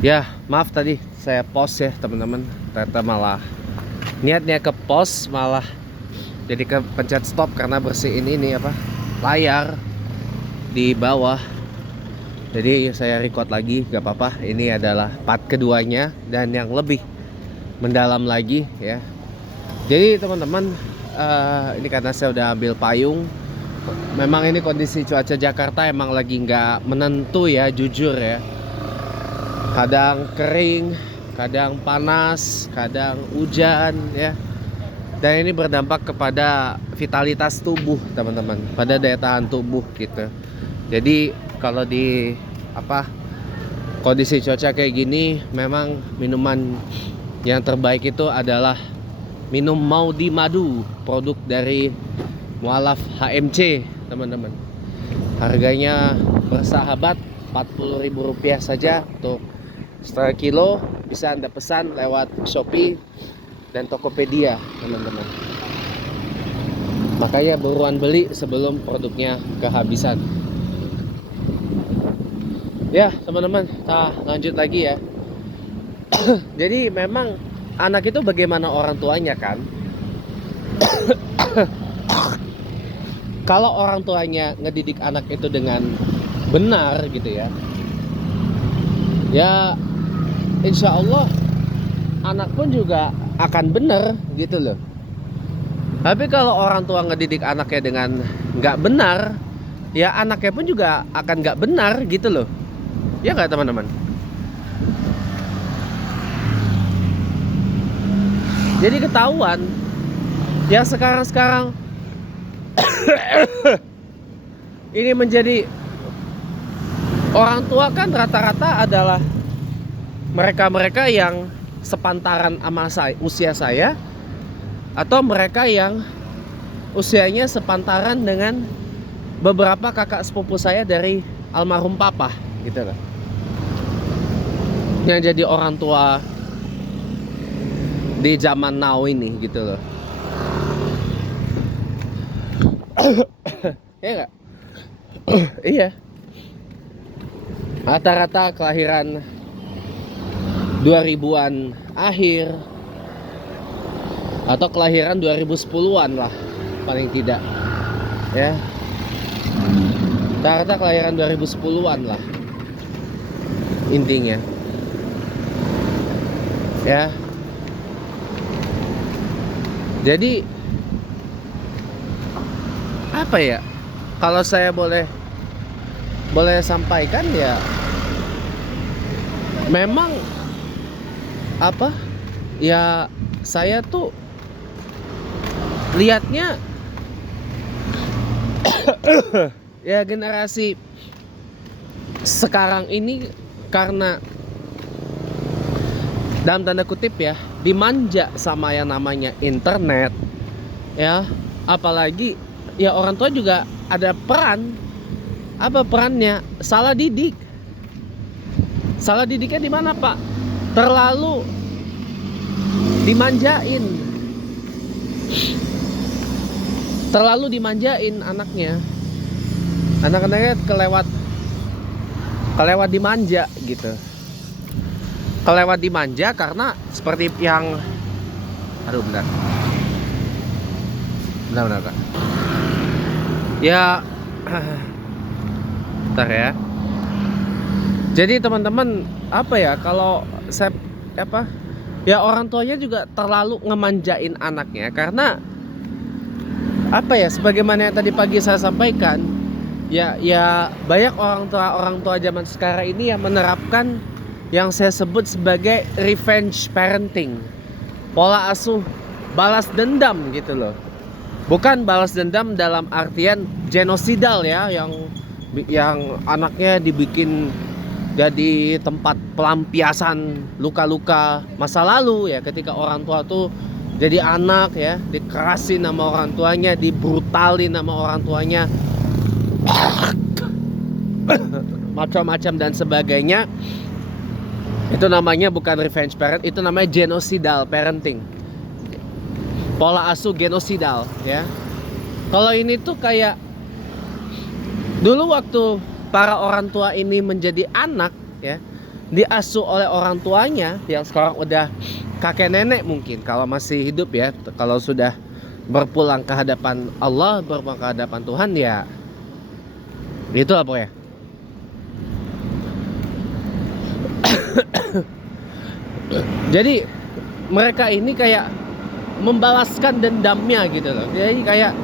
Ya, maaf tadi saya post ya teman-teman. Ternyata malah niatnya ke post malah jadi ke pencet stop karena bersihin ini apa? Layar di bawah. Jadi saya record lagi, gak apa-apa. Ini adalah part keduanya dan yang lebih mendalam lagi ya. Jadi teman-teman, ini karena saya udah ambil payung. Memang ini kondisi cuaca Jakarta emang lagi nggak menentu ya, jujur ya. Kadang kering, kadang panas, kadang hujan ya. Dan ini berdampak kepada vitalitas tubuh teman-teman, pada daya tahan tubuh gitu. Jadi kalau di kondisi cuaca kayak gini, memang minuman yang terbaik itu adalah minum Maudi Madu, produk dari mualaf HMC teman-teman. Harganya bersahabat, Rp40.000 saja untuk setengah kilo. Bisa Anda pesan lewat Shopee dan Tokopedia teman-teman. Makanya buruan beli sebelum produknya kehabisan. Ya teman-teman, kita lanjut lagi ya. Jadi memang anak itu bagaimana orang tuanya kan. Kalau orang tuanya ngedidik anak itu dengan benar gitu ya, ya insya Allah anak pun juga akan benar gitu loh. Tapi kalau orang tua ngedidik anaknya dengan nggak benar, ya anaknya pun juga akan nggak benar gitu loh. Ya nggak teman-teman? Jadi ketahuan yang sekarang ini menjadi orang tua kan rata-rata adalah mereka-mereka yang sepantaran sama usia saya, atau mereka yang usianya sepantaran dengan beberapa kakak sepupu saya dari almarhum papa gitu loh. Yang jadi orang tua di zaman now ini gitu loh. Ya enggak? Iya. Rata-rata kelahiran 2000-an akhir atau kelahiran 2010-an lah paling tidak. Ya. Rata-rata kelahiran 2010-an lah intinya. Ya. Jadi apa ya? Kalau saya boleh sampaikan ya, memang ya saya tuh lihatnya ya generasi sekarang ini karena dalam tanda kutip ya dimanja sama yang namanya internet ya, apalagi ya orang tua juga ada peran. Apa perannya? Salah didik. Salah didiknya di mana, Pak? Terlalu dimanjain. Terlalu dimanjain anaknya. Anak-anaknya kelewat dimanja gitu. Kelewat dimanja karena seperti yang bentar. Bentar, Kak. Ya bentar ya. Jadi teman-teman, kalau saya ya orang tuanya juga terlalu ngemanjain anaknya karena sebagaimana yang tadi pagi saya sampaikan, ya banyak orang tua zaman sekarang ini yang menerapkan yang saya sebut sebagai revenge parenting. Pola asuh balas dendam gitu loh. Bukan balas dendam dalam artian genosidal ya, yang anaknya dibikin jadi tempat pelampiasan luka-luka masa lalu ya, ketika orang tua tuh jadi anak ya dikerasin sama orang tuanya, dibrutalin sama orang tuanya, macam-macam dan sebagainya. Itu namanya bukan revenge parent, itu namanya genocidal parenting. Pola asuh genosidal ya. Kalau ini tuh kayak dulu waktu para orang tua ini menjadi anak ya, diasuh oleh orang tuanya yang sekarang udah kakek nenek mungkin kalau masih hidup ya. Kalau sudah berpulang ke hadapan Allah, berpulang ke hadapan Tuhan ya itu apa ya. Jadi mereka ini kayak membalaskan dendamnya gitu loh. Jadi kayak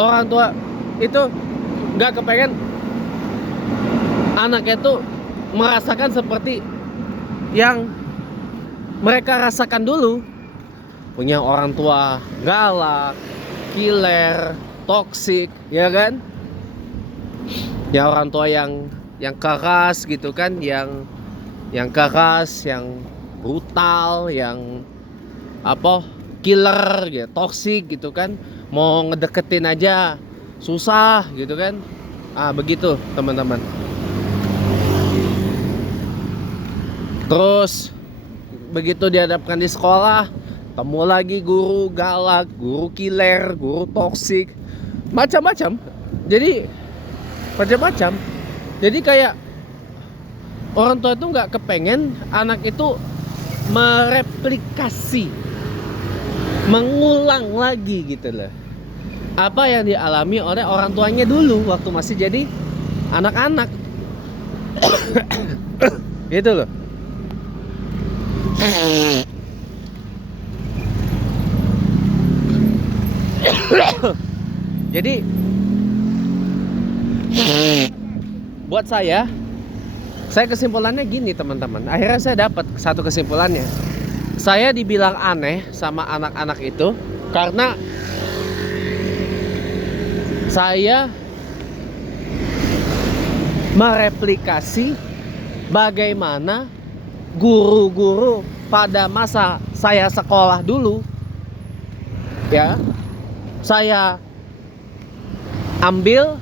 orang tua itu nggak kepengen anaknya tuh merasakan seperti yang mereka rasakan dulu. Punya orang tua galak, killer, toksik, ya kan? Ya orang tua yang keras gitu kan, yang keras, yang brutal, yang apa, killer gitu, toksik gitu kan. Mau ngedeketin aja susah gitu kan. Begitu teman-teman. Terus begitu dihadapkan di sekolah, temu lagi guru galak, guru killer, guru toksik, macam-macam. Jadi macam-macam. Jadi kayak orang tua itu nggak kepengen anak itu mereplikasi, mengulang lagi gitu loh apa yang dialami oleh orang tuanya dulu waktu masih jadi anak-anak. Gitu loh. Jadi buat saya kesimpulannya gini teman-teman. Akhirnya saya dapat satu kesimpulannya. Saya dibilang aneh sama anak-anak itu karena saya mereplikasi bagaimana guru-guru pada masa saya sekolah dulu. Ya, saya ambil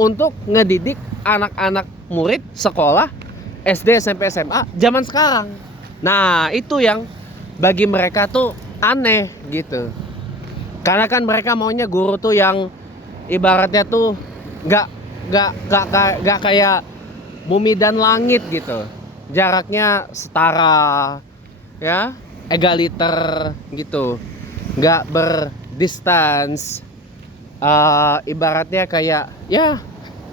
untuk ngedidik anak-anak murid sekolah SD, SMP, SMA zaman sekarang. Nah, itu yang bagi mereka tuh aneh gitu. Karena kan mereka maunya guru tuh yang ibaratnya tuh gak kayak bumi dan langit gitu. Jaraknya setara, ya, egaliter gitu. Gak berdistance. Ibaratnya kayak ya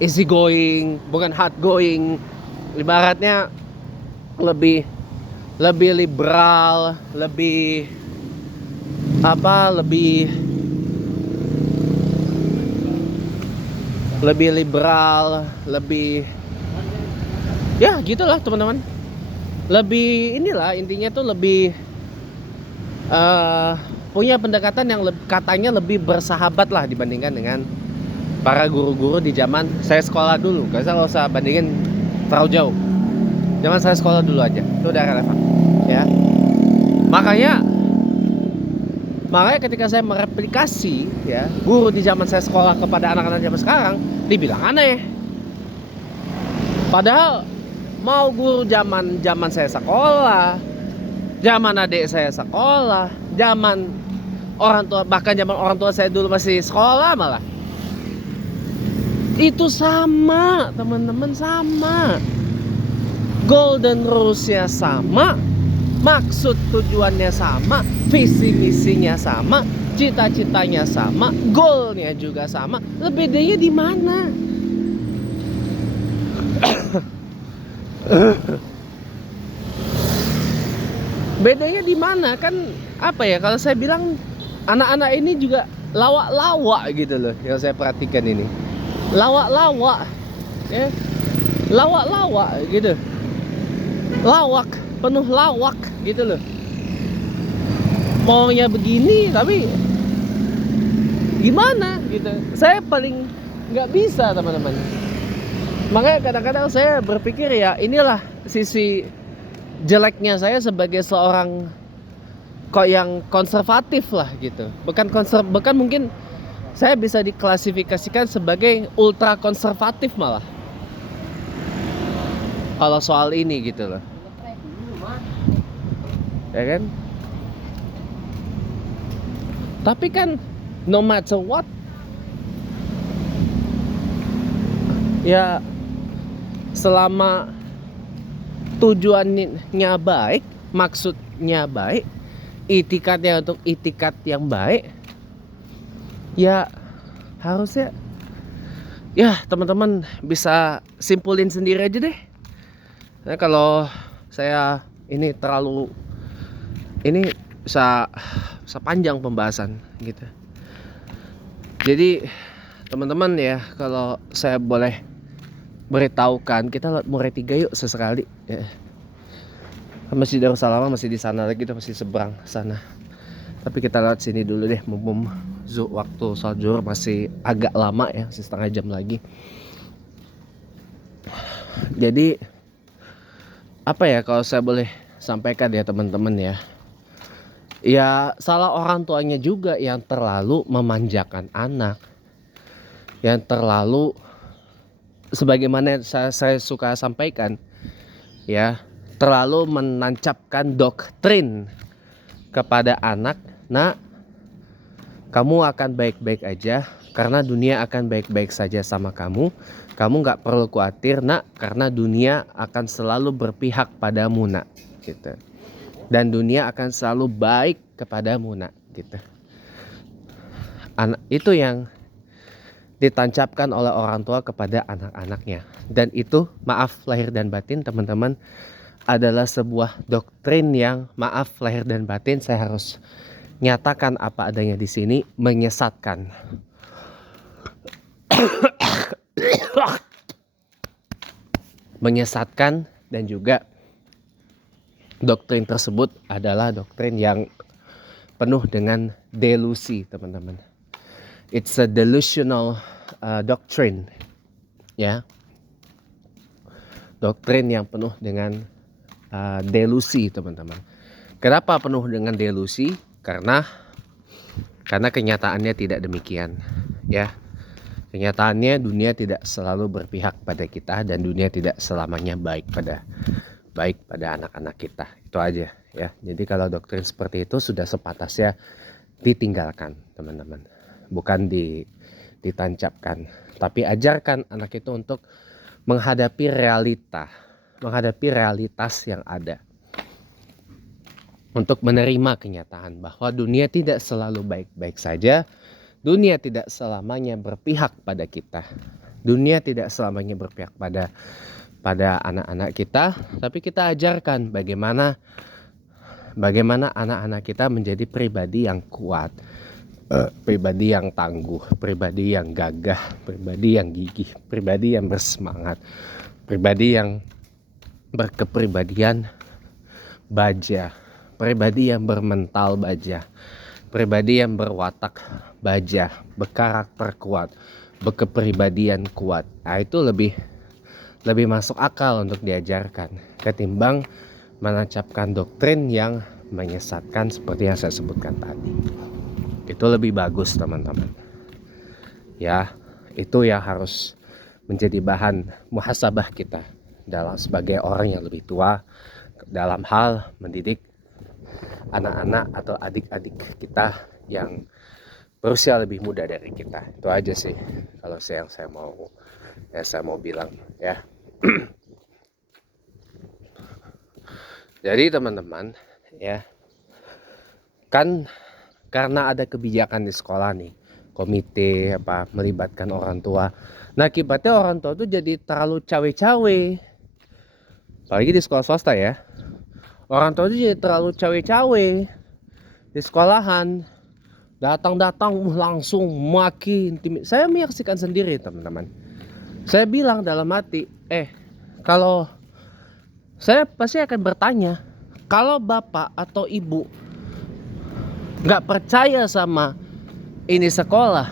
easy going, bukan hard going. Ibaratnya lebih liberal, lebih liberal, lebih ya gitulah teman-teman. Lebih inilah intinya tuh lebih punya pendekatan yang katanya lebih bersahabat lah dibandingkan dengan para guru-guru di zaman saya sekolah dulu. Gak usah bandingin terlalu jauh. Zaman saya sekolah dulu aja, itu udah relevan ya. Makanya ketika saya mereplikasi ya guru di zaman saya sekolah kepada anak-anak zaman sekarang, dibilang aneh. Padahal mau guru zaman saya sekolah, zaman adik saya sekolah, zaman orang tua, bahkan zaman orang tua saya dulu masih sekolah malah, itu sama teman-teman, sama. Golden rules-nya sama, maksud tujuannya sama, visi misinya sama, cita-citanya sama, goalnya juga sama. Bedanya di mana? Bedanya di mana? Kan apa ya, kalau saya bilang anak-anak ini juga lawak-lawak gitu loh yang saya perhatikan ini. Lawak-lawak ya. Lawak-lawak gitu. Lawak, penuh lawak gitu loh. Maunya begini tapi gimana gitu. Saya paling nggak bisa teman-teman. Makanya kadang-kadang saya berpikir ya inilah sisi jeleknya saya sebagai seorang kok yang konservatif lah gitu. Bukan mungkin saya bisa diklasifikasikan sebagai ultra konservatif malah. Kalau soal ini gitu loh. Ya kan? Tapi kan no matter what, ya selama tujuannya baik, maksudnya baik, itikadnya untuk itikad yang baik, ya harusnya ya teman-teman bisa simpulin sendiri aja deh. Nah, kalau saya ini terlalu ini bisa panjang pembahasan gitu. Jadi teman-teman ya, kalau saya boleh beritahukan, kita lewat Murai 3 yuk sesekali ya. Masjid Darussalam masih di sana lagi, kita masih seberang sana. Tapi kita lewat sini dulu deh, mumpung waktu sholat zuhur masih agak lama ya, masih setengah jam lagi. Jadi apa ya, kalau saya boleh sampaikan ya teman-teman ya, ya salah orang tuanya juga yang terlalu memanjakan anak, yang terlalu, sebagaimana saya suka sampaikan ya, terlalu menancapkan doktrin kepada anak. Nah, kamu akan baik-baik aja karena dunia akan baik-baik saja sama kamu. Kamu gak perlu khawatir nak, karena dunia akan selalu berpihak padamu nak gitu. Dan dunia akan selalu baik kepadamu nak gitu. Anak itu yang ditancapkan oleh orang tua kepada anak-anaknya. Dan itu, maaf lahir dan batin teman-teman, adalah sebuah doktrin yang, maaf lahir dan batin, saya harus nyatakan apa adanya di sini, menyesatkan. Menyesatkan, dan juga doktrin tersebut adalah doktrin yang penuh dengan delusi teman-teman. It's a delusional doctrine ya. Doktrin yang penuh dengan delusi teman-teman. Kenapa penuh dengan delusi? Karena kenyataannya tidak demikian ya. Kenyataannya dunia tidak selalu berpihak pada kita, dan dunia tidak selamanya baik pada anak-anak kita. Itu aja ya. Jadi kalau doktrin seperti itu sudah sepatasnya ditinggalkan teman-teman. Bukan ditancapkan, tapi ajarkan anak itu untuk menghadapi realitas yang ada, untuk menerima kenyataan bahwa dunia tidak selalu baik-baik saja. Dunia tidak selamanya berpihak pada kita. Dunia tidak selamanya berpihak pada anak-anak kita, tapi kita ajarkan bagaimana anak-anak kita menjadi pribadi yang kuat, pribadi yang tangguh, pribadi yang gagah, pribadi yang gigih, pribadi yang bersemangat, pribadi yang berkepribadian baja, pribadi yang bermental baja, pribadi yang berwatak baja, berkarakter kuat, berkepribadian kuat. Nah, itu lebih masuk akal untuk diajarkan ketimbang menancapkan doktrin yang menyesatkan seperti yang saya sebutkan tadi. Itu lebih bagus teman-teman ya. Itu yang harus menjadi bahan muhasabah kita dalam sebagai orang yang lebih tua dalam hal mendidik anak-anak atau adik-adik kita yang berusia lebih muda dari kita. Itu aja sih kalau saya mau bilang ya. Jadi teman-teman ya, kan karena ada kebijakan di sekolah nih, komite melibatkan orang tua. Nah, akibatnya orang tua tuh jadi terlalu cawe-cawe. Apalagi di sekolah swasta ya. Orang tua tuh jadi terlalu cawe-cawe di sekolahan. Datang langsung maki, saya menyaksikan sendiri teman-teman. Saya bilang dalam hati, kalau saya pasti akan bertanya, kalau bapak atau ibu nggak percaya sama ini sekolah,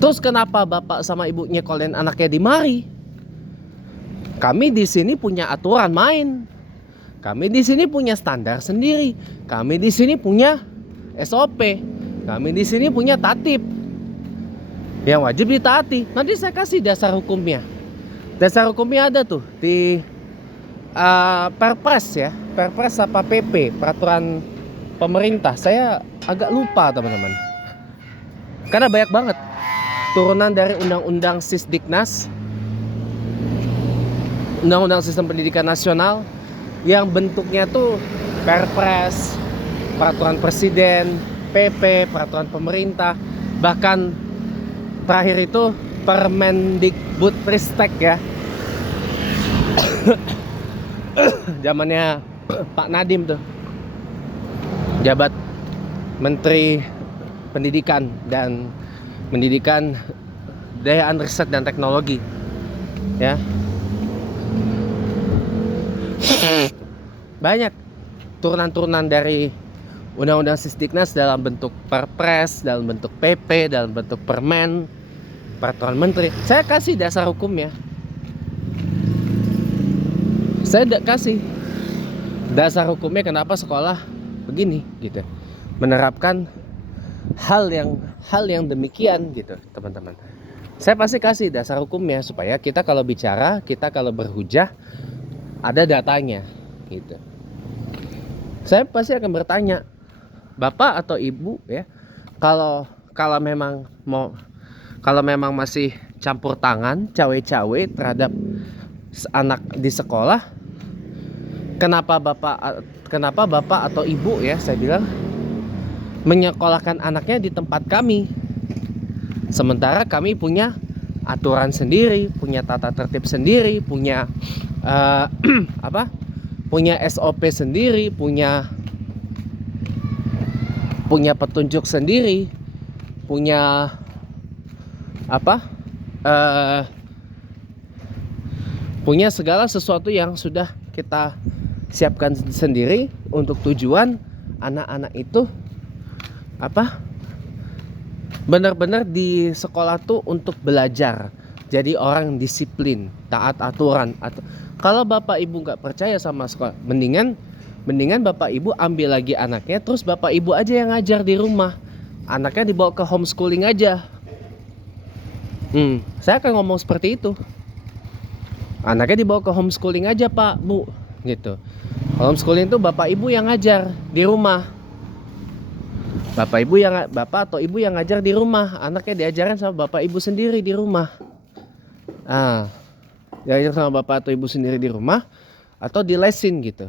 terus kenapa bapak sama ibu nyekolin anaknya di mari? Kami di sini punya aturan main, kami di sini punya standar sendiri, kami di sini punya SOP, kami di sini punya tatib yang wajib ditaati. Nanti saya kasih dasar hukumnya. Dasar hukumnya ada tuh di Perpres ya, Perpres apa PP, peraturan pemerintah. Saya agak lupa teman-teman, karena banyak banget turunan dari undang-undang Sisdiknas undang-undang sistem pendidikan nasional yang bentuknya tuh Perpres, peraturan presiden, PP, peraturan pemerintah, bahkan terakhir itu Permendikbudristek ya. Zamannya Pak Nadiem tuh, jabat Menteri Pendidikan dan Dayaan Riset dan Teknologi ya. Banyak turunan-turunan dari Undang-Undang Sisdiknas dalam bentuk Perpres, dalam bentuk PP, dalam bentuk Permen, peraturan menteri. Saya kasih dasar hukumnya. Saya kasih dasar hukumnya kenapa sekolah begini gitu. Menerapkan hal yang demikian gitu, teman-teman. Saya pasti kasih dasar hukumnya supaya kita kalau bicara, kita kalau berhujah ada datanya gitu. Saya pasti akan bertanya, Bapak atau Ibu ya, kalau memang masih campur tangan cawe-cawe terhadap anak di sekolah, kenapa Bapak atau Ibu ya, saya bilang, menyekolahkan anaknya di tempat kami, sementara kami punya aturan sendiri, punya tata tertib sendiri, punya punya SOP sendiri, punya petunjuk sendiri, punya punya segala sesuatu yang sudah kita siapkan sendiri untuk tujuan anak-anak itu benar-benar di sekolah tuh untuk belajar, jadi orang disiplin, taat aturan. Kalau Bapak Ibu nggak percaya sama sekolah, mendingan Bapak Ibu ambil lagi anaknya, terus Bapak Ibu aja yang ngajar di rumah, anaknya dibawa ke homeschooling aja. Saya akan ngomong seperti itu. Anaknya dibawa ke homeschooling aja Pak, Bu, gitu. Homeschooling itu Bapak Ibu yang ngajar di rumah. Bapak atau Ibu yang ngajar di rumah, anaknya diajarin sama Bapak Ibu sendiri di rumah. Diajar sama Bapak atau Ibu sendiri di rumah atau dilesin gitu.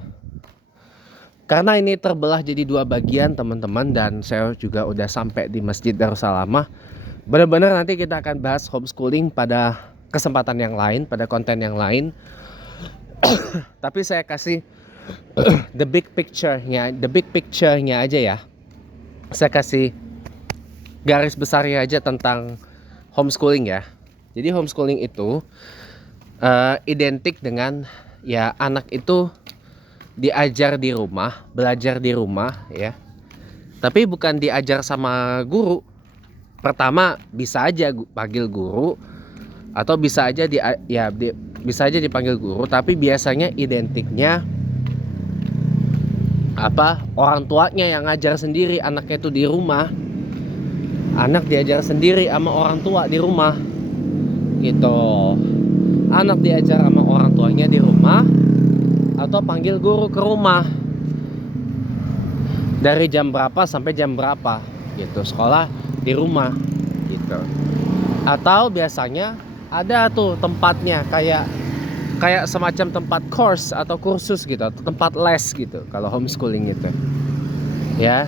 Karena ini terbelah jadi 2 bagian, teman-teman, dan saya juga udah sampai di Masjid Darussalamah. Benar-benar nanti kita akan bahas homeschooling pada kesempatan yang lain, pada konten yang lain. Tapi saya kasih the big picture-nya aja ya. Saya kasih garis besarnya aja tentang homeschooling ya. Jadi homeschooling itu identik dengan ya anak itu diajar di rumah, belajar di rumah ya. Tapi bukan diajar sama guru. Pertama bisa aja panggil guru atau bisa aja bisa aja dipanggil guru, tapi biasanya identiknya orang tuanya yang ngajar sendiri anaknya itu di rumah. Anak diajar sendiri sama orang tua di rumah gitu. Anak diajar sama orang tuanya di rumah atau panggil guru ke rumah dari jam berapa sampai jam berapa gitu, sekolah di rumah gitu. Atau biasanya ada tuh tempatnya kayak semacam tempat course atau kursus gitu, atau tempat les gitu kalau homeschooling itu ya.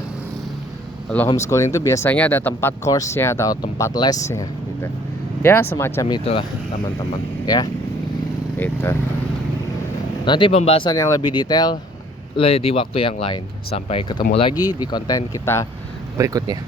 Kalau homeschooling itu biasanya ada tempat course-nya atau tempat lesnya gitu ya, semacam itulah teman-teman ya. Itu nanti pembahasan yang lebih detail di waktu yang lain. Sampai ketemu lagi di konten kita berikutnya.